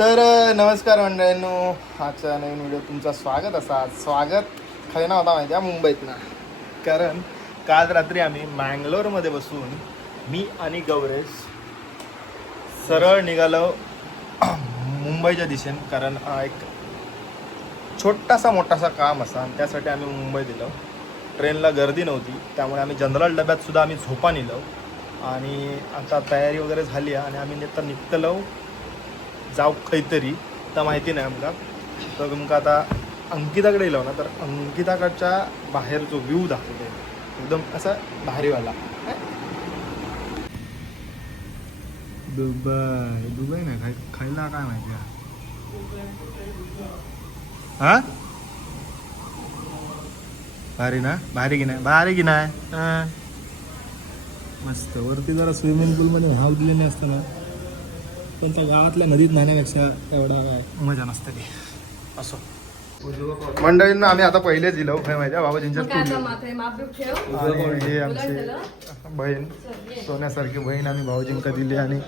तर नमस्कार मंडळींनो. आजच्या नवीन व्हिडिओ तुमचं स्वागत असा. स्वागत खरे ना होता माहिती आहे मुंबईतनं. कारण काल रात्री आम्ही मँगलोरमध्ये बसून मी आणि गौरेश सरळ निघालो मुंबईच्या दिशेने. कारण हा एक छोटासा मोठासा काम असा. आणि त्यासाठी आम्ही मुंबई दिलो ट्रेनला गर्दी नव्हती. त्यामुळे आम्ही जनरल डब्यात सुद्धा आम्ही झोपा नेलो. आणि आता तयारी वगैरे झाली आहे. आणि आम्ही नेता निघतलो. जाऊ खैतरी तर माहिती नाही आमका तर तुमका आता अंकिताकडे येलो ना तर अंकिताकडच्या बाहेर जो व्ह्यू दाखवते एकदम असा भारीवाला. दुबई दुबई नाही खाय खायला काय माहिती हा? भारी ना? भारी की नाही? भारी की नाही? मस्त वरती जरा स्विमिंग पूल मध्ये हाव दिलेली असताना. पण त्या गावातल्या नदीत नाहण्यापेक्षा एवढा काय? मजा नसते ती. असो. मंडळींना आम्ही आता पहिलेच दिलो काय माहिती आहे बाबाजींच्या स्टुडिओ हे आमचे? बहीण सोन्यासारखी बहीण आम्ही भाऊजींका दिली आणि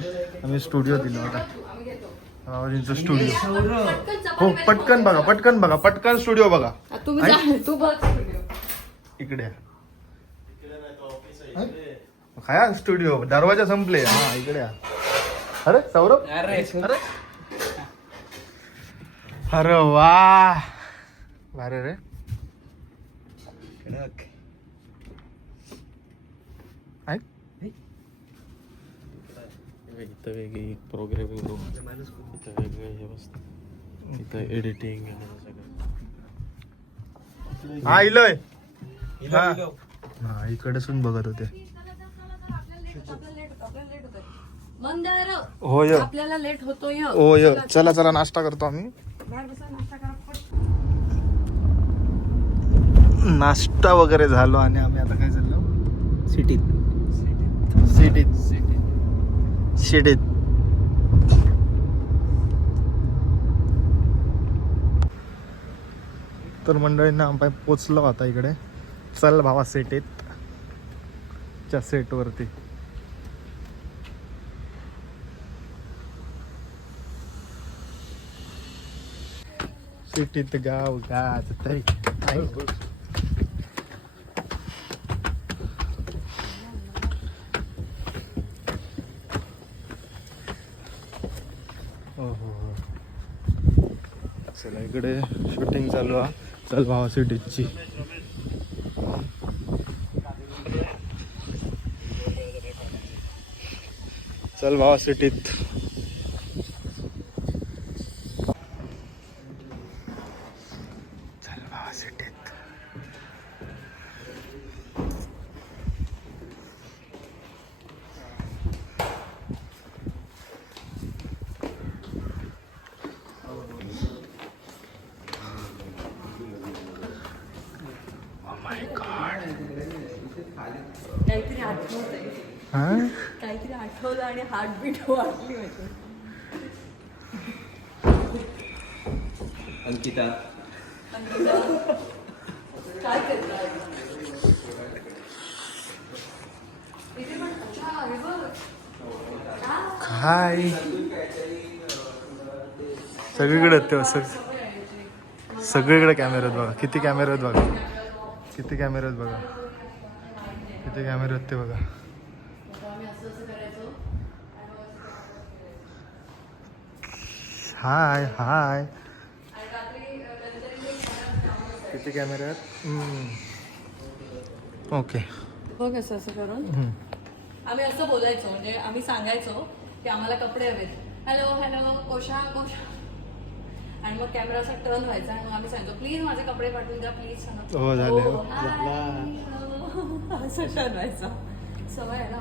आम्ही स्टुडिओ दिलो आता. भाऊजींचा स्टुडिओ पटकन हो. चपाती पटकन बघा पटकन बघा पटकन स्टुडिओ बघा. आ, तुम्ही जा तू बघ व्हिडिओ. इकडे. काय स्टुडिओ दरवाजा संपले. हा इकडे या. अरे सौरभ. अरे अरे. वा. भारी रे. ऐक. इथं वेगळी प्रोग्रामिंग रूम इथं वेगळं हे बसतं. इथं एडिटिंग सगळं. हा इलोय. हा. हा इकडेसून बघत होते. मंदार होय आपल्याला लेट होतोय होय चला चला नाश्ता करतो आम्ही. बाहेर बसा नाश्ता करा पट. नाश्ता वगैरे झालो आणि आम्ही आता काय चाललो? सिटीत. सिटीत. सिटीत. तर मंडळींना आम्ही पोचलो आता इकडे. चल भावा सिटीत. च्या सेटवरती सिटीत गाव गाज तरी. हो, हो, हो. चला इकडे शूटिंग चालू आहे चल भावा सिटीची. चल भावा सिटीत चल भावा सिटीत काहीतरी आठवतंय हा काहीतरी आठवलं आणि हार्टबीट वाढली माझी. अंकिता. काय हे काय सगळीकडे ते सग सगळीकडे कॅमेरे आहेत बघा. किती कॅमेरे आहेत बघा. किती कॅमेरे आहेत बघा. किती कॅमेरे आहेत ते बघा आम्ही असं असं करायचो हाय हाय. किती कॅमेरे आहेत? हम्म. ओके. बघ असं असं करून. आम्ही असं बोलायचो म्हणजे आम्ही सांगायचो की आम्हाला कपडे हवेत. Hello hello Kosha Kosha. आणि मग कॅमेरा असा टर्न व्हायचा आणि मग आम्ही सांगायचो प्लीज माझे कपडे पाठवून द्या प्लीज हो, झाले, हो. असं टर्न व्हायचा. सवय आहे ना.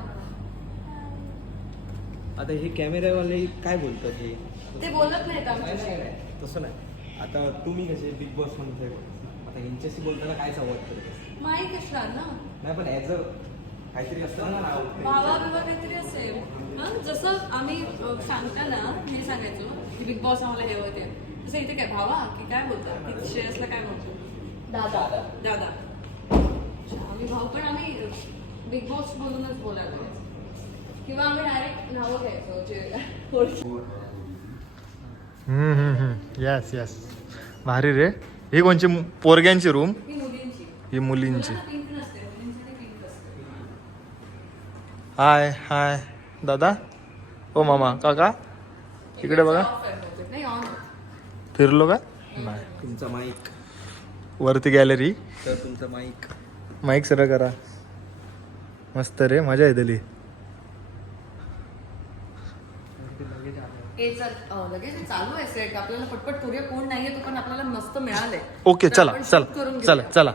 आता हे कॅमेरावाले काय बोलतात हे? ते बोलत नाहीत नाही. तसं नाही. आता तुम्ही कसे बिग बॉस म्हणताय आता यांच्याशी बोलताना काय संवाद करत? माहीत असणार ना. नाही पण ॲज अ काहीतरी असतं ना नाव भावा बिवा काहीतरी असेल. हं? जसं आम्ही अ, सांगताना हे सांगायचो की बिग बॉस आम्हाला हे होते. तसं इथे काय भावा की काय बोलतात? की श्रेयसला काय बोलतो दादा. दादा. आम्ही भाऊ पण आम्ही बिग बॉस बोलूनच बोलायला लागायचो किंवा आम्ही डायरेक्ट नावं घ्यायचो जे ओळखी येस येस भारी रे. ही कोणची? पोरग्यांची रूम ही मुलींची. ही हाय हाय दादा? ओ मामा. काका? इकडे बघा. ऑन फिरलो का? नाही. तुमचा माईक वरती गॅलरी तर तुमचा माईक माईक सरळ करा. मस्त रे. मजा येतली. हे चल अं, लगेच हे चालू आहे सेट आपल्याला पटपट करूया कोण नाहीये तो पण आपल्याला मस्त मिळालंय ओके तर चला आपण चला करून चला घेऊया. चला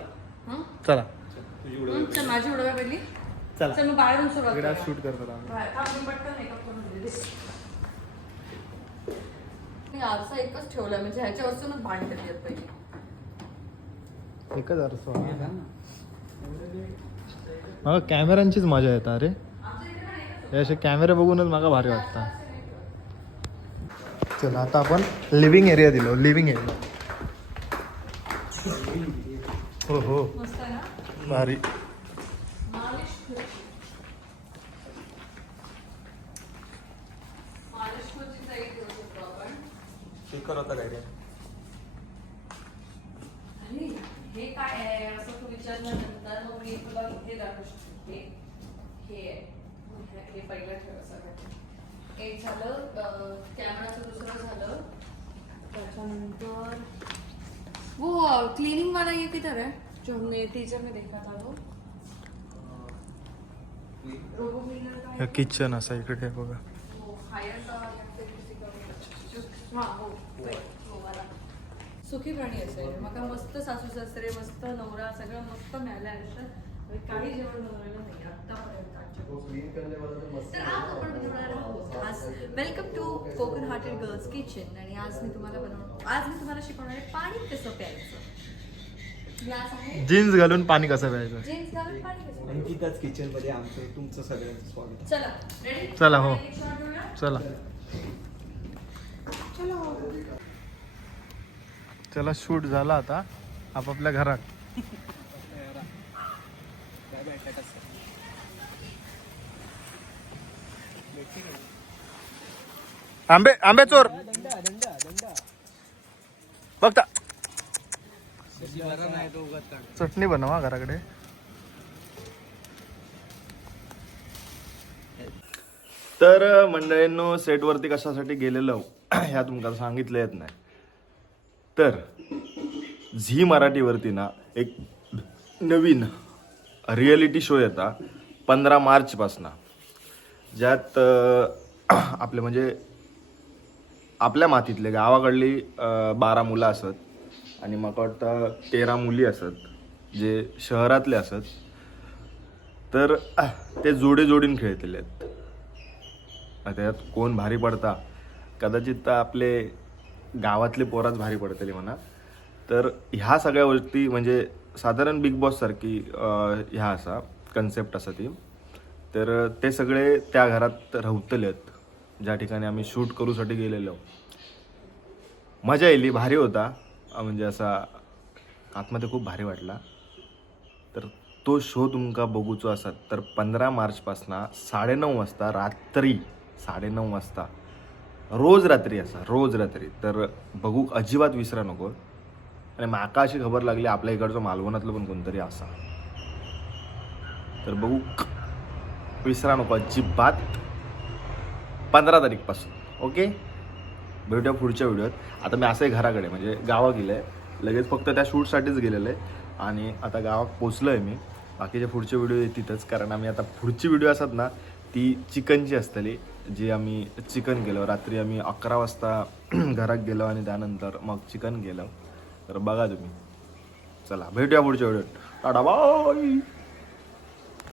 हं? चला हं, चल माझी पहिली चला. चल मग बाहेरून सुरुवात इकडे करूया. शूट करतो आम्ही बाहेर. हा, मी पटकन makeup करून घेते. मी आरसा एकच म्हणजे पहिली एकच अर्थ कॅमेऱ्यांचीच मजा येतात अरे हे असे कॅमेरे बघूनच मला भारी वाटतं चला आता आपण लिव्हिंग एरिया दिलो लिव्हिंग एरिया हो हो भारी. स्पीकर होता काय रे आणि हे काय आहे? असं तू विचारल्यानंतर मग मी तुला हे दाखवू शकते हे हे आहे मग हे- हे पहिलं ठेव सगळं एक झालं कॅमेराचं दुसरं झालं. त्याच्यानंतर वो क्लीनिंग वाला ये किधर है? जो हमने टीचर में देखा था वो. रोबो क्लीनर किचन असं इकडे बघा. हाँ सुखी प्राणी असेल मका मस्त सासू सासरे मस्त नवरा सगळं मस्त मिळालं आयुष्यात काही जेवण बनवलेलं नाही आतापर्यंत तर आज आपण बनवणार आहोत. आज welcome to Konkan hearted girls kitchen आणि आज मी तुम्हाला बनव आज मी तुम्हाला शिकवणार आहे पाणी कसं प्यायचं. ग्लास आहे. जीन्स घालून पाणी कसं प्यायचं? जेम्स घालून पाणी कसं प्यायचं? अंकिताच किचनमध्ये आमचं तुमचं सगळ्यांचं स्वागत. चला रेडी चला, हो. चला. चला शूट झाला आता आपापल्या घरात. आंबे आंबे चोर. बघता. चटणी बनवा घराकडे. तर मंडळींनो सेटवरती कशासाठी गेलेलो? ह्या तुमका सांगितलं येत नाही. तर झी मराठीवरती ना एक नवीन रिॲलिटी शो येता पंधरा मार्चपासनं ज्यात आपले म्हणजे आपल्या मातीतले गावाकडली बारा मुलं असत आणि मला वाटतं तेरा मुली असत जे शहरातले असत. तर ते जोडे जोडीन खेळलेले आहेत. त्याच्यात कोण भारी पडता? कदाचित तर आपले गावातले पोराच भारी पडतले म्हणा. तर ह्या सगळ्या गोष्टी म्हणजे साधारण बिग बॉस सारखी ह्या असा कन्सेप्ट असा ती. तर ते सगळे त्या घरात राहतलेत ज्या ठिकाणी आम्ही शूट करूसाठी गेलेलो. मजा येईल भारी होता. म्हणजे असा आतमध्ये खूप भारी वाटला. तर तो शो तुमका बघूचो असत तर पंधरा मार्चपासनं साडेनऊ वाजता रात्री साडेनऊ वाजता रोज रात्री असा रोज रात्री. तर बघू अजिबात विसरा नको. आणि माका अशी खबर लागली आपल्या इकडचं मालवणातलं पण कोणतरी असा. तर बघू. विसरा नको अजिबात. पंधरा तारीखपासून ओके? भेटूया पुढच्या व्हिडिओत. आता मी असंही घराकडे म्हणजे गावा गेलं आहे लगेच फक्त त्या शूटसाठीच गेलेलं आहे आणि आता गावात पोचलो आहे मी. बाकीचे पुढचे व्हिडिओ तिथंच कारण आम्ही आता पुढची व्हिडिओ असतात ना ती चिकनची असतली जी आम्ही चिकन गेलो रात्री आम्ही अकरा वाजता घरात गेलो आणि त्यानंतर मग चिकन गेलं तर बघा तुम्ही. चला भेटूया पुढच्या व्हिडिओत टाटा बाय.